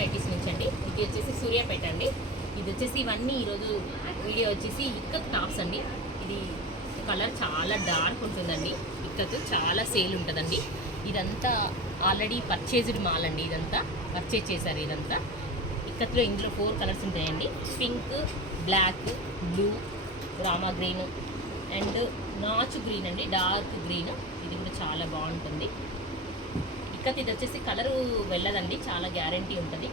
Nighties నుంచి అండి. ఇది వచ్చేసి సూర్యాపేట అండి. ఇది వచ్చేసి ఇవన్నీ ఈరోజు వీడియో వచ్చేసి ఇక్కత్ టాప్స్ అండి. ఇది కలర్ చాలా డార్క్ ఉంటుందండి. ఇక్కత్ చాలా సేల్ ఉంటుందండి. ఇదంతా ఆల్రెడీ పర్చేజ్డ్ మాల్ అండి. ఇదంతా పర్చేజ్ చేశారు. ఇదంతా ఇక్కత్లో ఇందులో 4 కలర్స్ ఉంటాయండి. Pink, black, blue, rama green and నాచు గ్రీన్ అండి, డార్క్ గ్రీన్. ఇది కూడా చాలా బాగుంటుంది. ఇక్కత్ ఇది వచ్చేసి కలరు వెళ్ళదండి, చాలా గ్యారంటీ ఉంటుంది,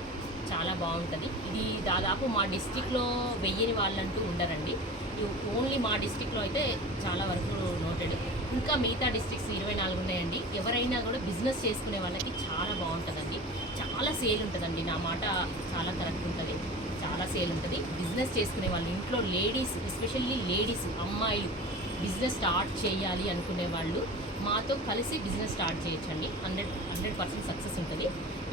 చాలా బాగుంటుంది. ఇది దాదాపు మా డిస్టిక్లో వెయ్యని వాళ్ళంటూ ఉండరండి. ఓన్లీ మా డిస్టిక్లో అయితే చాలా వరకు నోటెడ్. ఇంకా మిగతా డిస్ట్రిక్ట్స్ 24 ఉన్నాయండి. ఎవరైనా కూడా బిజినెస్ చేసుకునే వాళ్ళకి చాలా బాగుంటుందండి. చాలా సేల్ ఉంటుందండి. నా మాట చాలా కరెక్ట్ ఉంటుంది. చాలా సేల్ ఉంటుంది. బిజినెస్ చేసుకునే వాళ్ళు, ఇంట్లో లేడీస్, ఎస్పెషల్లీ లేడీస్, అమ్మాయిలు బిజినెస్ స్టార్ట్ చేయాలి అనుకునే వాళ్ళు మాతో కలిసి బిజినెస్ స్టార్ట్ చేయొచ్చండి. 100% సక్సెస్ ఉంటుంది.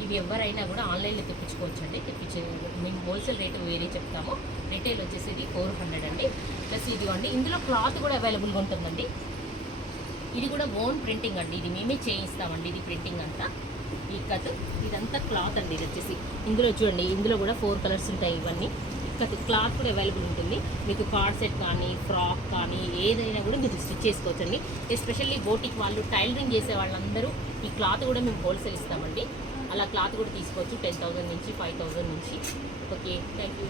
ఇవి ఎవరైనా కూడా ఆన్లైన్లో తెప్పించుకోవచ్చండి. మేము హోల్సేల్ రేటు వేరే చెప్తాము. రిటైల్ వచ్చేసి ఇది 400 అండి. ప్లస్ ఇదిగోండి, ఇందులో క్లాత్ కూడా అవైలబుల్గా ఉంటుందండి. ఇది కూడా ఓన్ ప్రింటింగ్ అండి. ఇది మేమే చేయిస్తామండి. ఇది ప్రింటింగ్ అంతా ఇక్కత్. ఇదంతా క్లాత్ అండి. ఇది వచ్చేసి ఇందులో చూడండి, ఇందులో కూడా 4 కలర్స్ ఉంటాయి. ఇవన్నీ ఇక్కత్ క్లాత్ కూడా అవైలబుల్ ఉంటుంది. మీకు కార్డ్ సెట్ కానీ, ఫ్రాక్ కానీ ఏదైనా కూడా మీరు స్టిచ్ చేసుకోవచ్చండి. ఎస్పెషల్లీ బోటిక్ వాళ్ళు, టైలరింగ్ చేసే వాళ్ళందరూ ఈ క్లాత్ కూడా మేము హోల్సేల్ ఇస్తామండి. అలా క్లాత్ కూడా తీసుకోవచ్చు 10,000 నుంచి 5,000 నుంచి. Okay, thank you.